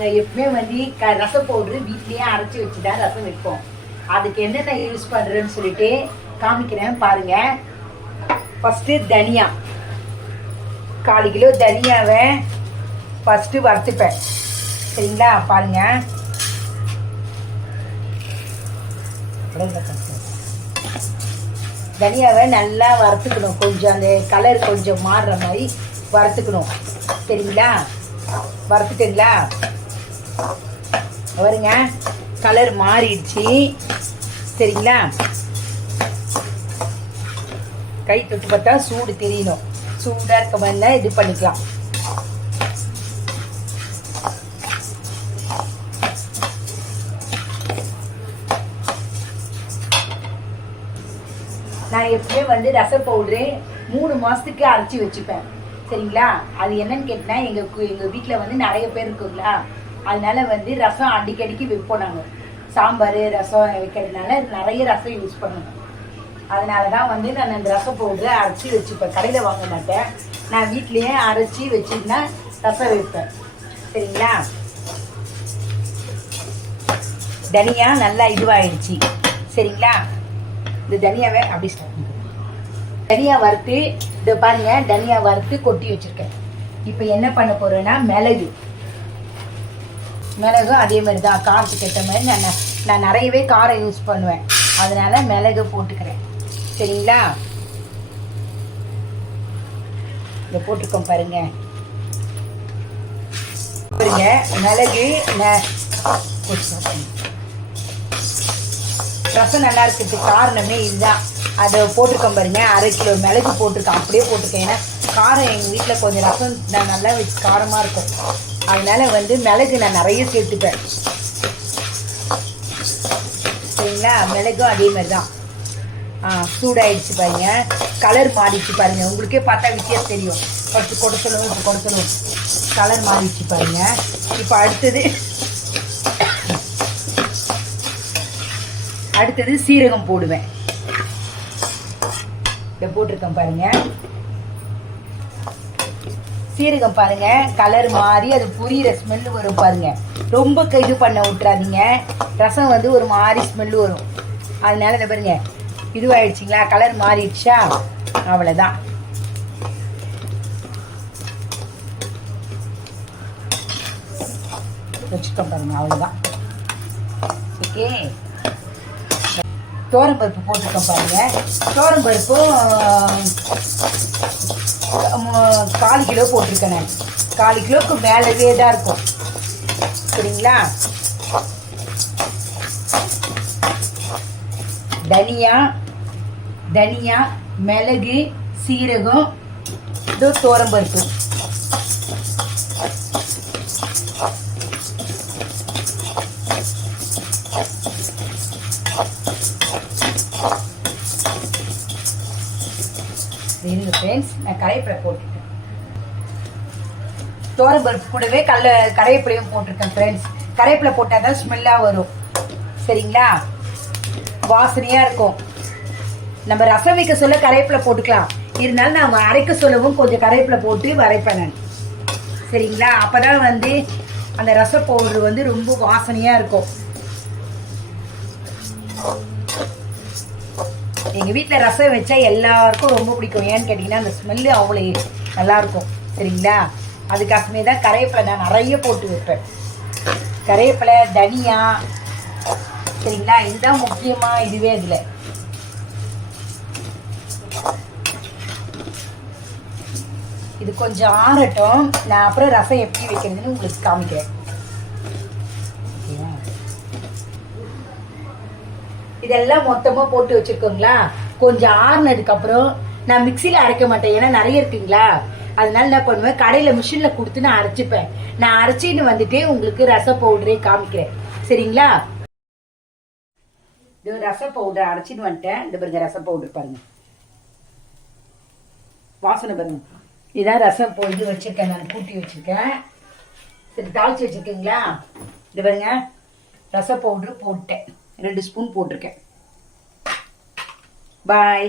நாங்கள் எப்பவுமே வந்து ரசம் பவுட்ரு வீட்லேயே அரைச்சி வச்சு தான் ரசம் வைப்போம். அதுக்கு என்னென்ன யூஸ் பண்ணுறேன்னு சொல்லிட்டு காமிக்கிறேன் பாருங்கள். ஃபஸ்ட்டு தனியா 1/4 கிலோ தனியாவை ஃபஸ்ட்டு வறுத்துப்பேன். சரிங்களா, பாருங்கள். தனியாவை நல்லா வறுத்துக்கணும். கொஞ்சம் அந்த கலர் கொஞ்சம் மாறுற மாதிரி வறுத்துக்கணும். சரிங்களா, வறுத்துட்டுங்களா வருங்க, கலர் மாறிடுச்சு. சரிங்களா, கை தொட்டு பார்த்தா சூடு தெரியணும். சூடாக இருக்க மாதிரினா இது பண்ணிக்கலாம். நான் எப்பவுமே வந்து ரசம் பவுட்ரு 3 மாதத்துக்கு அரைச்சி வச்சுப்பேன். சரிங்களா, அது என்னன்னு கேட்டால் எங்கள் வீட்டில் வந்து நிறைய பேர் இருக்குங்களா, அதனால வந்து ரசம் அடிக்கடிக்கு வைப்போம். நாங்கள் சாம்பார் ரசம் வைக்கிறதுனால நிறைய ரசம் யூஸ் பண்ணுவோம். அதனால தான் வந்து நான் அந்த ரசம் பவுட்ரு அரைச்சி வச்சுப்பேன். கடையில் வாங்க மாட்டேன், நான் வீட்லேயே அரைச்சி வச்சுன்னா ரசம் வைப்பேன். சரிங்களா, தனியா நல்லா இதுவாகிடுச்சு. சரிங்களா, இந்த தனியாவை அப்படி தனியா வறுத்து இதை பாருங்க, தனியா வறுத்து கொட்டி வச்சிருக்கேன். இப்போ என்ன பண்ண போறேன்னா மிளகும் அதே மாதிரி தான் காரத்துக்கு ஏற்ற மாதிரி நான் நிறையவே காரம் யூஸ் பண்ணுவேன். அதனால மிளகு போட்டுக்கிறேன். சரிங்களா, இதை போட்டுக்கோம் பாருங்க. பாருங்க, மிளகு ரசம் நல்லா இருக்கிறதுக்கு காரணமே இதுதான். அதை போட்டிருக்கேன் பாருங்க. 1/2 கிலோ மிளகு போட்டிருக்கேன், அப்படியே போட்டிருக்கேன். ஏன்னா காரம் எங்கள் வீட்டில் கொஞ்சம் ரசம் நான் நல்லா காரமாக இருக்கும். அதனால வந்து மிளகு நான் நிறைய சேர்த்துப்பேன். சரிங்களா, மிளகும் அதே மாதிரி தான். சூடாயிடுச்சு பாருங்க, கலர் மாறிடுச்சு பாருங்க. உங்களுக்கே பார்த்தா வித்தியாசம் தெரியும். ஃபஸ்ட்டு கொடுத்தணும், இப்போ கொடுத்தணும், கலர் மாறிடுச்சு பாருங்க. இப்போ அடுத்தது சீரகம் போடுவேன். இதை போட்டிருக்கேன் பாருங்க. சீரகம் பாருங்க, கலர் மாறி அது புரியிற ஸ்மெல்லு வரும் பாருங்க. ரொம்ப இது பண்ண விட்டுறாதீங்க, ரசம் வந்து ஒரு மாதிரி ஸ்மெல்லு வரும். அதனால இதை பாருங்க, இதுவாகிடுச்சிங்களா, கலர் மாறிடுச்சா, அவ்வளோதான். வச்சுக்கோங்க பாருங்க, அவ்வளோதான். ஓகே, தோரம்பருப்பு போட்டுக்கோம் பாருங்க. தோரம்பருப்பும் 1/4 கிலோ போட்டிருக்கேன் நான். 1/4 கிலோவுக்கு மேலவே தான் இருக்கும். சரிங்களா, தனியா மிளகு சீரகம் இதோ தோரம்பருப்பு. ஃப்ரெண்ட்ஸ், நான் கரைவேப்பிலை போட்டுருக்கேன். தோரம்பருப்பு கூடவே கரைவேப்பிலையும் போட்டிருக்கேன் ஃப்ரெண்ட்ஸ். கரைவேப்பிலை போட்டால் தான் ஸ்மெல்லாக வரும். சரிங்களா, வாசனையாக இருக்கும். நம்ம ரசம் வைக்க சொல்ல கரைவேப்பிலை போட்டுக்கலாம், இருந்தாலும் நான் அரைக்க சொல்லவும் கொஞ்சம் கரைவேப்பிலை போட்டு வரைப்பேன் நான். சரிங்களா, அப்போ தான் வந்து அந்த ரச பவுடர் வந்து ரொம்ப வாசனையாக இருக்கும். எங்கள் வீட்டில் ரசம் வச்சா எல்லாருக்கும் ரொம்ப பிடிக்கும். ஏன்னு கேட்டிங்கன்னா அந்த ஸ்மெல்லு அவ்வளோ நல்லாயிருக்கும். சரிங்களா, அதுக்காகவே தான் கரைவேப்பிலை நான் நிறைய போட்டு வைப்பேன். கரைவேப்பிலை தனியா. சரிங்களா, இதுதான் முக்கியமாக இதுவே. இதில் இது கொஞ்சம் ஆறட்டும், நான் அப்புறம் ரசம் எப்படி வைக்கிறதுன்னு உங்களுக்கு காமிக்கிறேன். இதெல்லாம் மொத்தமாக போட்டு வச்சுருக்கோங்களா. கொஞ்சம் ஆறுனதுக்கப்புறம் நான் மிக்சியில் அரைக்க மாட்டேன், ஏன்னா நிறைய இருக்குங்களா. அதனால நான் பண்ணுவேன், கடையில் மிஷினில் கொடுத்து நான் அரைச்சிப்பேன். நான் அரைச்சின்னு வந்துட்டு உங்களுக்கு ரச பவுடரே காமிக்கிறேன். சரிங்களா, இது ரச பவுடர் அரைச்சின்னு வந்துட்டேன். இந்த பாருங்க, ரச பவுடர் பாருங்க, வாசனை பாருங்க. இதான் ரசம் இது வச்சுருக்கேன், நான் கூட்டி வச்சுருக்கேன். சரி, தாளித்து வச்சுருக்கீங்களா. இது பாருங்க, ரச பவுட்ரு போட்டேன், 2 ஸ்பூன் போட்டிருக்கேன். பாய்.